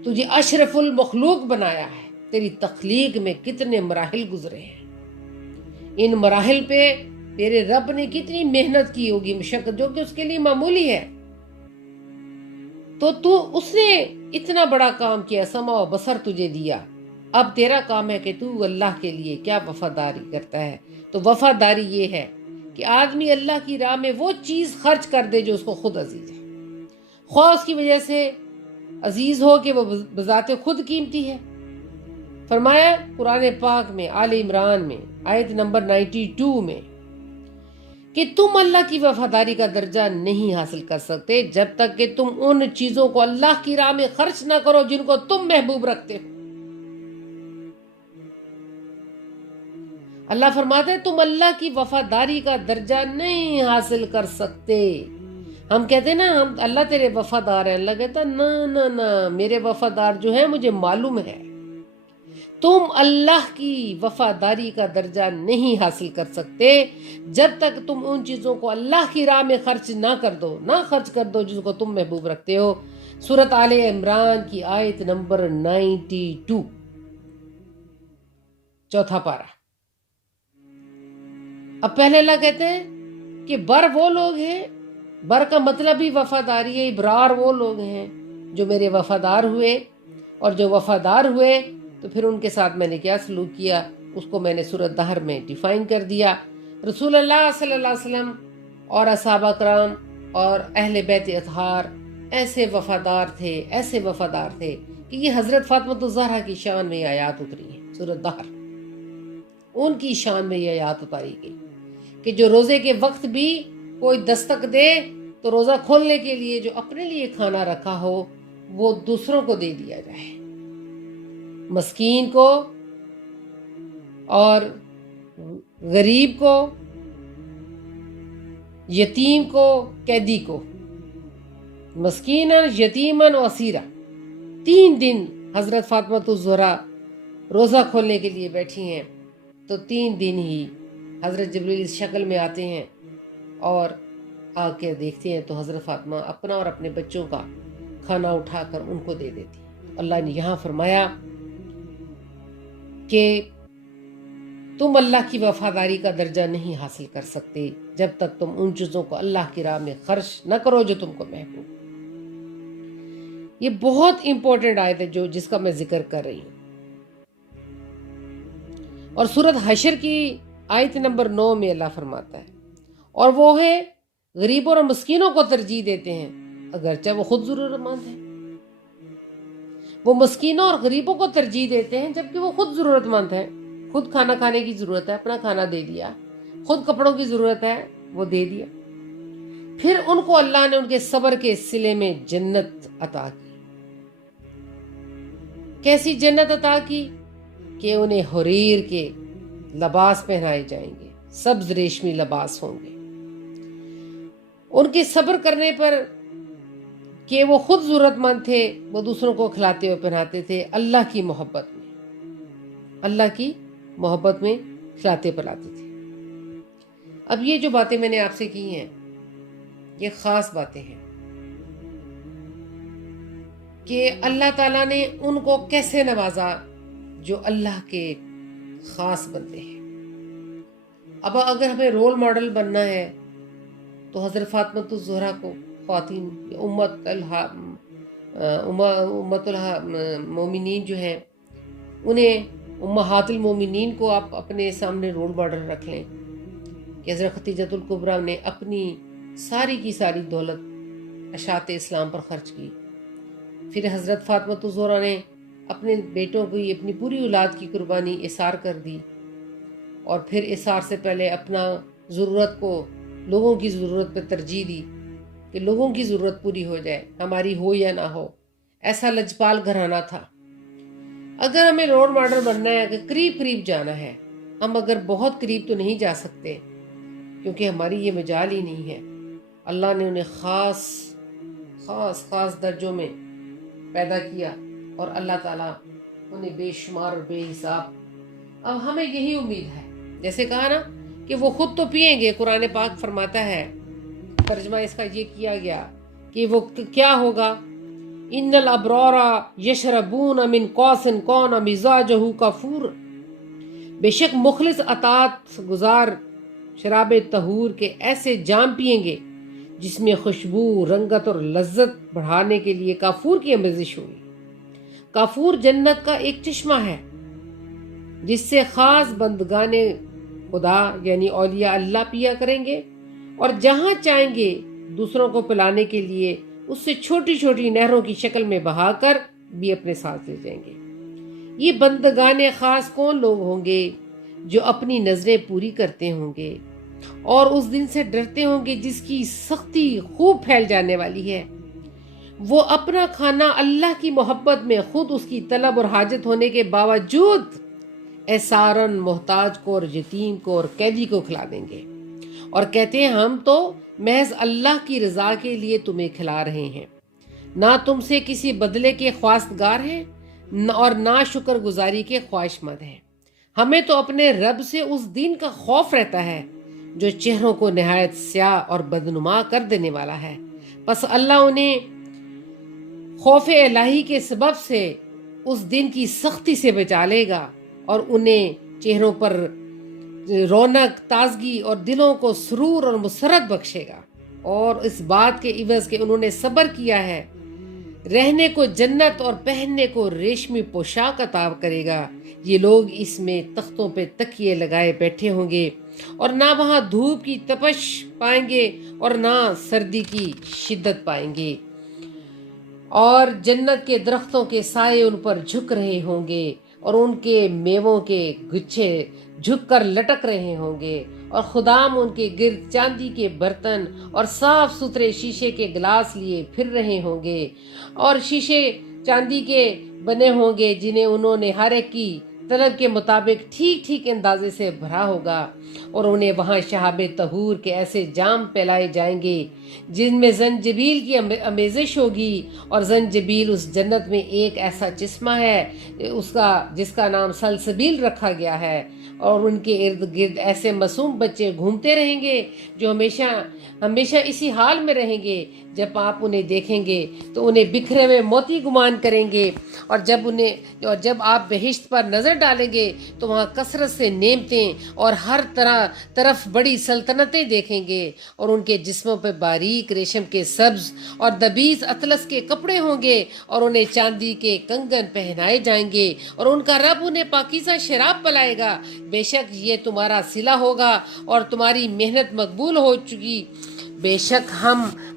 تجھے اشرف المخلوق بنایا ہے، تیری تخلیق میں کتنے مراحل گزرے ہیں، ان مراحل پہ تیرے رب نے کتنی محنت کی ہوگی، مشقت، جو کہ اس کے لیے معمولی ہے۔ تو اس نے اتنا بڑا کام کیا، سمع و بصر تجھے دیا، اب تیرا کام ہے کہ تو اللہ کے لیے کیا وفاداری کرتا ہے۔ تو وفاداری یہ ہے کہ آدمی اللہ کی راہ میں وہ چیز خرچ کر دے جو اس کو خود عزیز ہے، خواہ اس کی وجہ سے عزیز ہو کہ وہ بذات خود قیمتی ہے۔ فرمایا قرآن پاک میں آل عمران میں آیت نمبر 92 میں کہ تم اللہ کی وفاداری کا درجہ نہیں حاصل کر سکتے جب تک کہ تم ان چیزوں کو اللہ کی راہ میں خرچ نہ کرو جن کو تم محبوب رکھتے ہو۔ اللہ فرماتا ہے تم اللہ کی وفاداری کا درجہ نہیں حاصل کر سکتے۔ ہم کہتے ہیں نا ہم اللہ تیرے وفادار ہیں، اللہ کہتا ہے نہ نہ نہ، میرے وفادار جو ہیں مجھے معلوم ہے۔ تم اللہ کی وفاداری کا درجہ نہیں حاصل کر سکتے جب تک تم ان چیزوں کو اللہ کی راہ میں خرچ نہ کر دو جس کو تم محبوب رکھتے ہو۔ سورۃ آل عمران کی آیت نمبر 92، چوتھا پارہ۔ اب پہلے اللہ کہتے ہیں کہ بر وہ لوگ ہیں، بر کا مطلب ہی وفاداری ہے، ابرار وہ لوگ ہیں جو میرے وفادار ہوئے، اور جو وفادار ہوئے تو پھر ان کے ساتھ میں نے کیا سلوک کیا، اس کو میں نے سورۃ دہر میں ڈیفائن کر دیا۔ رسول اللہ صلی اللہ علیہ وسلم اور اصحابہ کرام اور اہل بیت اطہار ایسے وفادار تھے کہ یہ حضرت فاطمہ الزہرا کی شان میں یہ آیات اتری ہیں، سورۃ دہر، ان کی شان میں یہ آیات اتاری گئی کہ جو روزے کے وقت بھی کوئی دستک دے تو روزہ کھولنے کے لیے جو اپنے لیے کھانا رکھا ہو وہ دوسروں کو دے دیا جائے، مسکین کو اور غریب کو، یتیم کو، قیدی کو، مسکیناً یتیماً و اسیرا۔ 3 دن حضرت فاطمہ الزہرا روزہ کھولنے کے لیے بیٹھی ہیں، تو 3 دن ہی حضرت جبریل اس شکل میں آتے ہیں اور آ کے دیکھتے ہیں تو حضرت فاطمہ اپنا اور اپنے بچوں کا کھانا اٹھا کر ان کو دے دیتی۔ اللہ نے یہاں فرمایا کہ تم اللہ کی وفاداری کا درجہ نہیں حاصل کر سکتے جب تک تم ان چیزوں کو اللہ کی راہ میں خرچ نہ کرو جو تم کو محبوب۔ یہ بہت امپورٹنٹ آیت ہے جس کا میں ذکر کر رہی ہوں۔ اور سورۃ حشر کی آیت نمبر 9 میں اللہ فرماتا ہے، اور وہ ہے غریبوں اور مسکینوں کو ترجیح دیتے ہیں اگرچہ وہ خود ضرورت مند ہیں. وہ مسکینوں اور غریبوں کو ترجیح دیتے ہیں جبکہ وہ خود ضرورت مند ہیں. خود کھانا کھانے کی ضرورت ہے، اپنا کھانا دے دیا. خود کپڑوں کی ضرورت ہے، وہ دے دیا. پھر ان کو اللہ نے ان کے صبر کے صلے میں جنت عطا کی. کیسی جنت عطا کی کہ انہیں حریر کے لباس پہنائے جائیں گے، سبز ریشمی لباس ہوں گے. ان کے صبر کرنے پر کہ وہ خود ضرورت مند تھے، وہ دوسروں کو کھلاتے ہوئے پہناتے تھے اللہ کی محبت میں، اللہ کی محبت میں کھلاتے پلاتے تھے. اب یہ جو باتیں میں نے آپ سے کی ہیں یہ خاص باتیں ہیں کہ اللہ تعالیٰ نے ان کو کیسے نوازا جو اللہ کے خاص بندے ہیں. اب اگر ہمیں رول ماڈل بننا ہے تو حضرت فاطمۃ الزہرا کو، خواتین امت المومنین جو ہیں انہیں، امہات المومنین کو آپ اپنے سامنے رول ماڈل رکھ لیں کہ حضرت ختیجۃ الکبریٰ نے اپنی ساری کی ساری دولت اشاعت اسلام پر خرچ کی. پھر حضرت فاطمۃ الزہرا نے اپنے بیٹوں کو اپنی پوری اولاد کی قربانی اثار کر دی، اور پھر اثار سے پہلے اپنا ضرورت کو لوگوں کی ضرورت پہ ترجیح دی کہ لوگوں کی ضرورت پوری ہو جائے، ہماری ہو یا نہ ہو. ایسا لجپال گھرانہ تھا. اگر ہمیں رول ماڈل بننا ہے، اگر قریب قریب جانا ہے، ہم اگر بہت قریب تو نہیں جا سکتے کیونکہ ہماری یہ مجال ہی نہیں ہے. اللہ نے انہیں خاص خاص خاص درجوں میں پیدا کیا اور اللہ تعالیٰ انہیں بے شمار اور بے حساب. اب ہمیں یہی امید ہے، جیسے کہا نا کہ وہ خود تو پئیں گے. قرآن پاک فرماتا ہے، ترجمہ اس کا یہ کیا گیا کہ وہ کیا ہوگا، ان الابرار یشربون من قاص کون مزاجہ کافور، بے شک مخلص اطاعت گزار شراب طہور کے ایسے جام پئیں گے جس میں خوشبو، رنگت اور لذت بڑھانے کے لیے کافور کی آمیزش ہوئی. کافور جنت کا ایک چشمہ ہے جس سے خاص بندگان خدا یعنی اولیاء اللہ پیا کریں گے، اور جہاں چاہیں گے دوسروں کو پلانے کے لیے اس سے چھوٹی چھوٹی نہروں کی شکل میں بہا کر بھی اپنے ساتھ لے جائیں گے. یہ بندگان خاص کون لوگ ہوں گے؟ جو اپنی نظریں پوری کرتے ہوں گے اور اس دن سے ڈرتے ہوں گے جس کی سختی خوب پھیل جانے والی ہے. وہ اپنا کھانا اللہ کی محبت میں خود اس کی طلب اور حاجت ہونے کے باوجود ایسارن محتاج کو اور یتیم کو اور قیدی کو کھلا دیں گے، اور کہتے ہیں ہم تو محض اللہ کی رضا کے لیے تمہیں کھلا رہے ہیں، نہ تم سے کسی بدلے کے خواستگار ہیں اور نہ شکر گزاری کے خواہش مند ہیں. ہمیں تو اپنے رب سے اس دن کا خوف رہتا ہے جو چہروں کو نہایت سیاہ اور بدنما کر دینے والا ہے. پس اللہ انہیں خوف الہی کے سبب سے اس دن کی سختی سے بچا لے گا اور انہیں چہروں پر رونق، تازگی اور دلوں کو سرور اور مسرت بخشے گا. اور اس بات کے عوض کہ انہوں نے صبر کیا ہے، رہنے کو جنت اور پہننے کو ریشمی پوشاک عطا کرے گا. یہ لوگ اس میں تختوں پہ تکیے لگائے بیٹھے ہوں گے اور نہ وہاں دھوپ کی تپش پائیں گے اور نہ سردی کی شدت پائیں گے، اور جنت کے درختوں کے سائے ان پر جھک رہے ہوں گے اور ان کے میووں کے گچھے جھک کر لٹک رہے ہوں گے، اور خدام ان کے گرد چاندی کے برتن اور صاف ستھرے شیشے کے گلاس لیے پھر رہے ہوں گے، اور شیشے چاندی کے بنے ہوں گے جنہیں انہوں نے ہر ایک کی طلب کے مطابق ٹھیک ٹھیک اندازے سے بھرا ہوگا. اور انہیں وہاں شہاب طہور کے ایسے جام پلائے جائیں گے جن میں زنجبیل کی آمیزش ہوگی، اور زنجبیل اس جنت میں ایک ایسا چشمہ ہے جس کا نام سلسبیل رکھا گیا ہے. اور ان کے ارد گرد ایسے معصوم بچے گھومتے رہیں گے جو ہمیشہ ہمیشہ اسی حال میں رہیں گے. جب آپ انہیں دیکھیں گے تو انہیں بکھرے ہوئے موتی گمان کریں گے، اور جب آپ بہشت پر نظر ڈالیں گے تو وہاں کثرت سے نعمتیں اور ہر طرف بڑی سلطنتیں دیکھیں گے، اور ان کے جسموں پہ باریک ریشم کے سبز اور دبیز اطلس کے کپڑے ہوں گے، اور انہیں چاندی کے کنگن پہنائے جائیں گے، اور ان کا رب انہیں پاکیزہ شراب پلائے گا. بے شک یہ تمہارا صلہ ہوگا اور تمہاری محنت مقبول ہو چکی. بے شک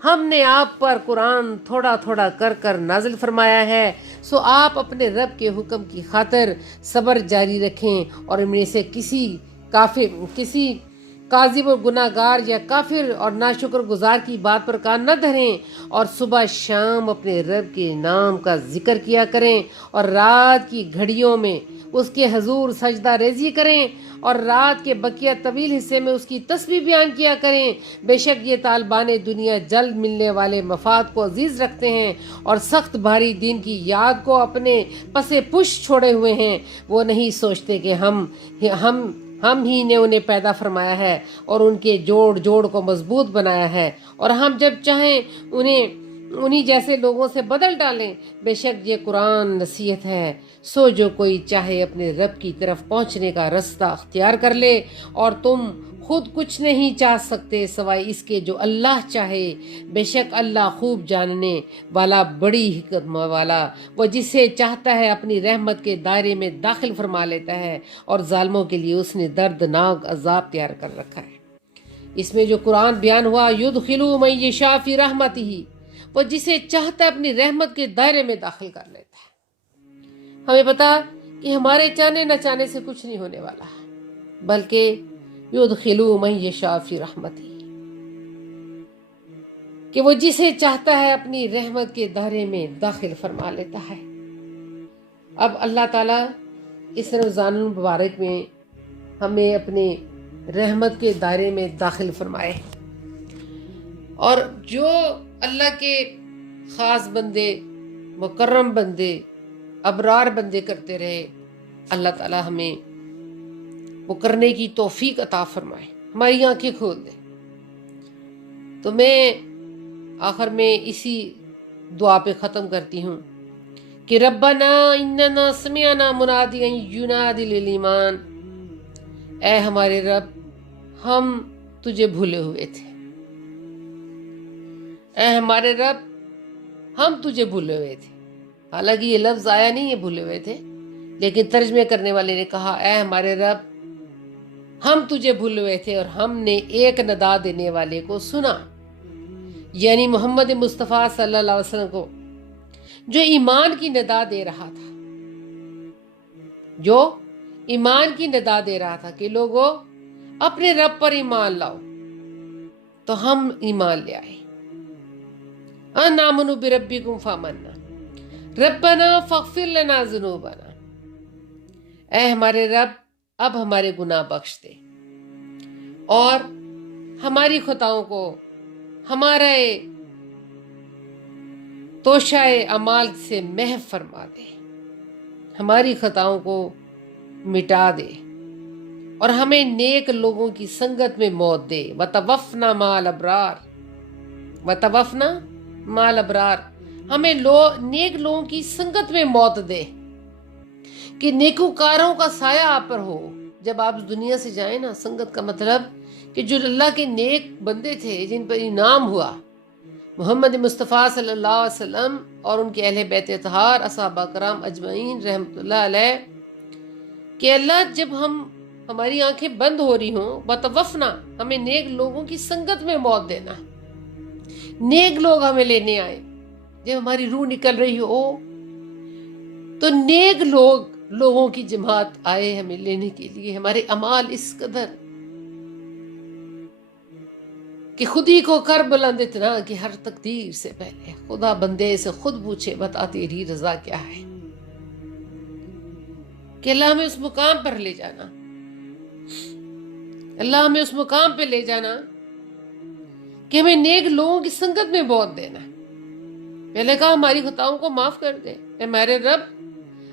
ہم نے آپ پر قرآن تھوڑا تھوڑا کر کر نازل فرمایا ہے، سو آپ اپنے رب کے حکم کی خاطر صبر جاری رکھیں اور ان میں سے کسی کاذب و گناہ گار یا کافر اور ناشکر گزار کی بات پر کان نہ دھریں، اور صبح شام اپنے رب کے نام کا ذکر کیا کریں، اور رات کی گھڑیوں میں اس کے حضور سجدہ ریزی کریں، اور رات کے بقیہ طویل حصے میں اس کی تسبیح بیان کیا کریں۔ بے شک یہ طالبان دنیا جلد ملنے والے مفاد کو عزیز رکھتے ہیں اور سخت بھاری دین کی یاد کو اپنے پسے پش چھوڑے ہوئے ہیں۔ وہ نہیں سوچتے کہ ہم ہی نے انہیں پیدا فرمایا ہے اور ان کے جوڑ کو مضبوط بنایا ہے، اور ہم جب چاہیں انہی جیسے لوگوں سے بدل ڈالیں۔ بے شک یہ قرآن نصیحت ہے، سو جو کوئی چاہے اپنے رب کی طرف پہنچنے کا رستہ اختیار کر لے، اور تم خود کچھ نہیں چاہ سکتے سوائے اس کے جو اللہ چاہے۔ بے شک اللہ خوب جاننے والا، بڑی حکمت والا، وہ جسے چاہتا ہے اپنی رحمت کے دائرے میں داخل فرما لیتا ہے، اور ظالموں کے لیے اس نے دردناک عذاب تیار کر رکھا ہے۔ اس میں جو قرآن بیان ہوا، یدخلوا من یشاء فی رحمتہ، وہ جسے چاہتا ہے اپنی رحمت کے دائرے میں داخل کر لیتا ہے۔ ہمیں پتا کہ ہمارے چاہنے نہ چاہنے سے کچھ نہیں ہونے والا، بلکہ یدخلوا من یشاء فی رحمتہ، کہ وہ جسے چاہتا ہے اپنی رحمت کے دائرے میں داخل فرما لیتا ہے۔ اب اللہ تعالیٰ اس رمضان المبارک میں ہمیں اپنے رحمت کے دائرے میں داخل فرمائے، اور جو اللہ کے خاص بندے، مکرم بندے، ابرار بندے کرتے رہے، اللہ تعالیٰ ہمیں وہ کرنے کی توفیق عطا فرمائے، ہماری آنکھیں کھول دے۔ تو میں آخر میں اسی دعا پہ ختم کرتی ہوں کہ ربنا اننا سمعنا منادیا ینادی للایمان، اے ہمارے رب، ہم تجھے بھولے ہوئے تھے، اے ہمارے رب، ہم تجھے بھولے ہوئے تھے۔ حالانکہ یہ لفظ آیا نہیں ہے بھولے ہوئے تھے، لیکن ترجمے کرنے والے نے کہا اے ہمارے رب، ہم تجھے بھولے ہوئے تھے اور ہم نے ایک ندا دینے والے کو سنا، یعنی محمد مصطفیٰ صلی اللہ علیہ وسلم کو، جو ایمان کی ندا دے رہا تھا، جو ایمان کی ندا دے رہا تھا کہ لوگوں اپنے رب پر ایمان لاؤ، تو ہم ایمان لے آئے۔ ان آمنوا بربکم فآمنا ربنا فاغفر لنا ذنوبنا، اے ہمارے رب، اب ہمارے گناہ بخش دے اور ہماری خطاؤں کو ہمارے توشہ اعمال سے محو فرما دے، ہماری خطاؤں کو مٹا دے اور ہمیں نیک لوگوں کی سنگت میں موت دے۔ وتوفنا مع الابرار، وتوفنا مع الابرار، ہمیں نیک لوگوں کی سنگت میں موت دے، کہ نیکوکاروں کا سایہ آپ پر ہو جب آپ اس دنیا سے جائیں نا۔ سنگت کا مطلب کہ جو اللہ کے نیک بندے تھے، جن پر انعام ہوا، محمد مصطفیٰ صلی اللہ علیہ وسلم اور ان کے اہل بیت اطہار، اصحابہ کرام اجمعین رحمۃ اللہ علیہ، کہ اللہ جب ہماری آنکھیں بند ہو رہی ہوں، بتوفنا، ہمیں نیک لوگوں کی سنگت میں موت دینا، نیک لوگ ہمیں لینے آئے جب ہماری روح نکل رہی ہو، تو نیک لوگوں کی جماعت آئے ہمیں لینے کے لیے۔ ہمارے اعمال اس قدر کہ خود ہی کو کر بلند اتنا کہ ہر تقدیر سے پہلے خدا بندے سے خود پوچھے بتا تیری رضا کیا ہے، کہ اللہ ہمیں اس مقام پر لے جانا، اللہ ہمیں اس مقام پہ لے جانا کہ ہمیں نیک لوگوں کی سنگت میں موت دینا۔ پہلے کہا ہماری خطاؤں کو معاف کر دے، اے ہمارے رب،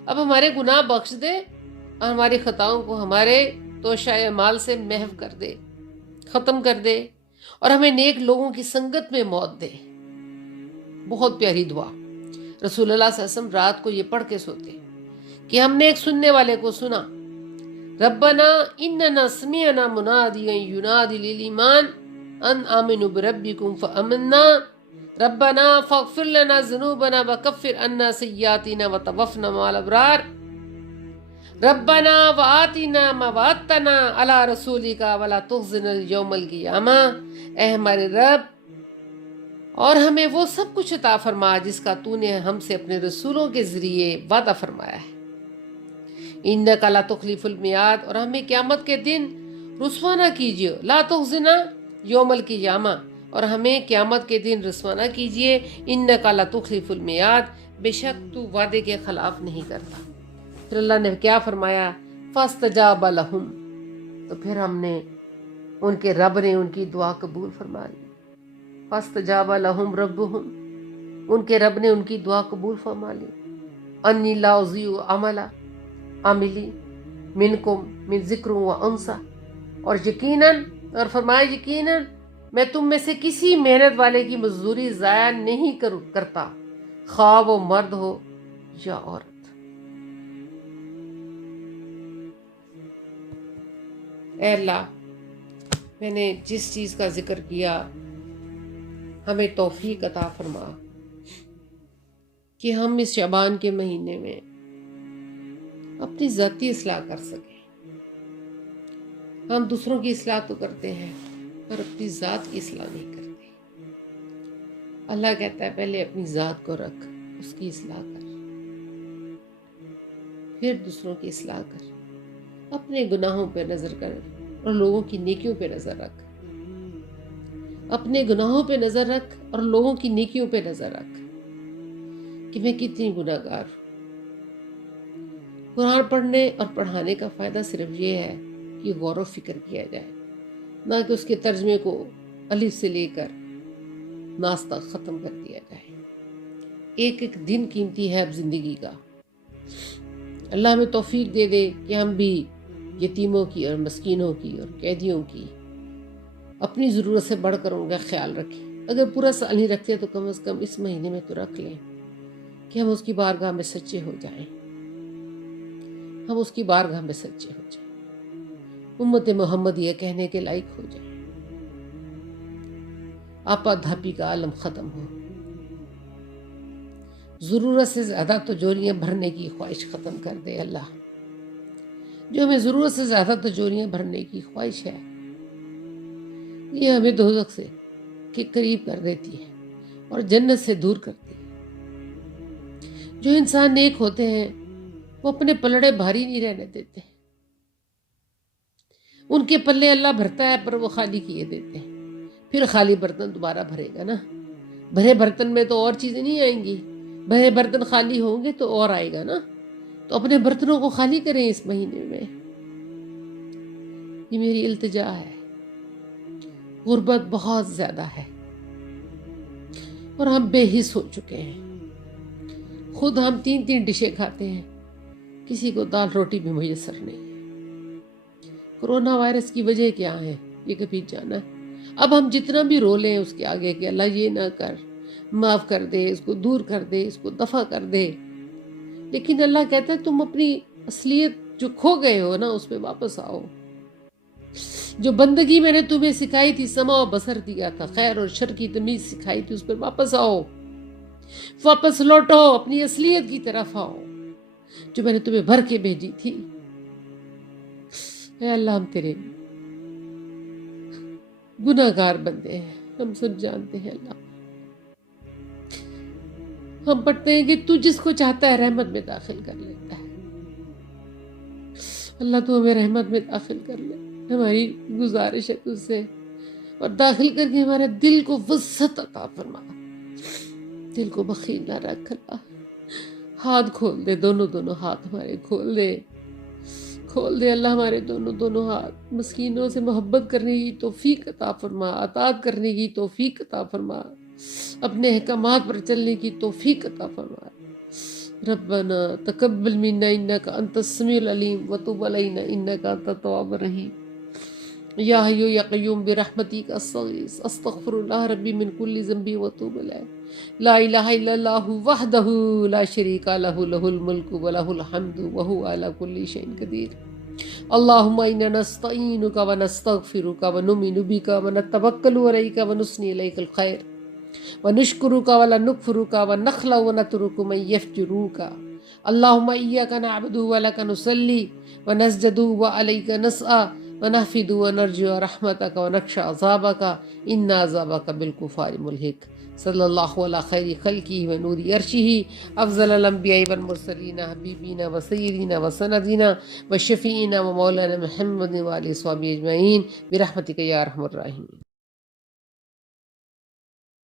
اب ہمارے گناہ بخش دے اور ہماری خطاؤں کو ہمارے توشہ اعمال سے محو کر دے، ختم کر دے، اور ہمیں نیک لوگوں کی سنگت میں موت دے۔ بہت پیاری دعا، رسول اللہ صلی اللہ علیہ وسلم رات کو یہ پڑھ کے سوتے کہ ہم نے ایک سننے والے کو سنا، ربنا اننا سمعنا منادیا ینادی للایمان ان آمنوا بربکم فآمنا ربنا فاغفر لنا ذنوبنا وکفر عنا سیئاتنا وتوفنا مع الابرار ربنا وآتنا ما وعدتنا علی رسولک ولا تخزنا یوم القیامہ۔ اے ہمارے رب، اور ہمیں وہ سب کچھ عطا فرما جس کا تو نے ہم سے اپنے رسولوں کے ذریعے وعدہ فرمایا ہے۔ انک لا تخلف المیعاد، اور ہمیں قیامت کے دن رسوا نہ کیجیے، لا تخزنا یوم القیامہ، اور ہمیں قیامت کے دن رسوا نہ کیجیے، انک لا تخلف المیعاد، بے شک تو وعدے کے خلاف نہیں کرتا۔ پھر اللہ نے کیا فرمایا؟ فاستجاب لہم، تو پھر ہم نے ان کے رب نے ان کی دعا قبول فرما لی۔ فاستجاب لہم ربہم، ان کے رب نے ان کی دعا قبول فرما لی۔ انی لا اضیع عمل عاملی منکم من ذکر و انسا، اور یقیناً، اور فرمایا یقیناً میں تم میں سے کسی محنت والے کی مزدوری ضائع نہیں کرتا، خواہ وہ مرد ہو یا عورت۔ اے اللہ، میں نے جس چیز کا ذکر کیا ہمیں توفیق عطا فرما کہ ہم اس شعبان کے مہینے میں اپنی ذاتی اصلاح کر سکیں۔ ہم دوسروں کی اصلاح تو کرتے ہیں پر اپنی ذات کی اصلاح نہیں کرتے۔ اللہ کہتا ہے پہلے اپنی ذات کو رکھ، اس کی اصلاح کر، پھر دوسروں کی اصلاح کر، اپنے گناہوں پہ نظر کر اور لوگوں کی نیکیوں پہ نظر رکھ، اپنے گناہوں پہ نظر رکھ اور لوگوں کی نیکیوں پہ نظر رکھ کہ میں کتنی گناہ گار ہوں۔ قرآن پڑھنے اور پڑھانے کا فائدہ صرف یہ ہے کہ غور و فکر کیا جائے، نہ کہ اس کے ترجمے کو الف سے لے کر ناس تک ختم کر دیا جائے۔ ایک ایک دن قیمتی ہے اب زندگی کا۔ اللہ ہمیں توفیق دے دے کہ ہم بھی یتیموں کی اور مسکینوں کی اور قیدیوں کی اپنی ضرورت سے بڑھ کر ان کا خیال رکھیں۔ اگر پورا سال نہیں رکھتے تو کم از کم اس مہینے میں تو رکھ لیں کہ ہم اس کی بارگاہ میں سچے ہو جائیں، ہم اس کی بارگاہ میں سچے ہو جائیں، امت محمد یہ کہنے کے لائق ہو جائیں، آپا دھاپی کا عالم ختم ہو، ضرورت سے زیادہ تجوریاں بھرنے کی خواہش ختم کر دے۔ اللہ، جو ہمیں ضرورت سے زیادہ تجوریاں بھرنے کی خواہش ہے یہ ہمیں دوزخ سے کے قریب کر دیتی ہے اور جنت سے دور کرتی ہے۔ جو انسان نیک ہوتے ہیں وہ اپنے پلڑے بھاری نہیں رہنے دیتے، ان کے پلے اللہ بھرتا ہے پر وہ خالی کیے دیتے ہیں۔ پھر خالی برتن دوبارہ بھرے گا نا، بھرے برتن میں تو اور چیزیں نہیں آئیں گی، بھرے برتن خالی ہوں گے تو اور آئے گا نا۔ تو اپنے برتنوں کو خالی کریں اس مہینے میں، یہ میری التجا ہے۔ غربت بہت زیادہ ہے اور ہم بے حس ہو چکے ہیں، خود ہم 3 ڈشیں کھاتے ہیں، کسی کو دال روٹی بھی میسر نہیں ہے۔ کرونا وائرس کی وجہ کیا ہے یہ کبھی جانا ہے؟ اب ہم جتنا بھی رو لیں اس کے آگے کہ اللہ یہ نہ کر، معاف کر دے، اس کو دور کر دے، اس کو دفع کر دے، لیکن اللہ کہتا ہے تم اپنی اصلیت جو کھو گئے ہو نا اس پہ واپس آؤ۔ جو بندگی میں نے تمہیں سکھائی تھی، سمع و بصر دیا تھا، خیر اور شر کی تمیز سکھائی تھی، اس پر واپس آؤ، واپس لوٹو، اپنی اصلیت کی طرف آؤ جو میں نے تمہیں بھر کے بھیجی تھی۔ اے اللہ، ہم تیرے گناہ گار بندے ہیں، ہم سب جانتے ہیں اللہ۔ ہم پڑھتے ہیں کہ تو جس کو چاہتا ہے رحمت میں داخل کر لیتا ہے۔ اللہ تو ہمیں رحمت میں داخل کر لے، ہماری گزارش ہے تجھ سے، اور داخل کر کے ہمارے دل کو وسعت عطا فرما، دل کو بخیل نہ رکھ اللہ۔ ہاتھ کھول دے، دونوں ہاتھ ہمارے کھول دے اللہ، ہمارے دونوں ہاتھ، مسکینوں سے محبت کرنے کی توفیق عطا فرما، اطاعت کرنے کی توفیق عطا فرما، اپنے احکامات پر چلنے کی توفیق عطا فرما۔ ربنا تقبل منا انک انت السمیع العلیم وتب علینا انک انت التواب الرحیم۔ یا حی یا قیوم برحمتک استغیث، استغفر اللہ ربی من کل ذنب واتوب الیہ، لا الہ الا اللہ وحدہ لا شریک لہ، لہ الملک ولہ الحمد وہو علی کل شیء قدیر۔ اللہم انا نستعینک ونستغفرک ونؤمن بک ونتوکل علیک ونثنی الیک الخیر ونشکرک ولا نکفرک ونخلع ونترک من یفجرک۔ اللہم ایاک نعبد ولک نصلی ونسجد وعلیک نسعی ونحفظ ونرجو رحمتک ونخشى عذابک ان عذابک بالکفار ملحق۔ صلی اللہ علیہ خیر خلقہ و نور عرشہ افضل الانبیاء والمرسلین حبیبینا و سیدینا و سندینا و شفیعینا و مولانا محمد و آلہ وصحبہ اجمعین برحمتک یا ارحم الراحمین.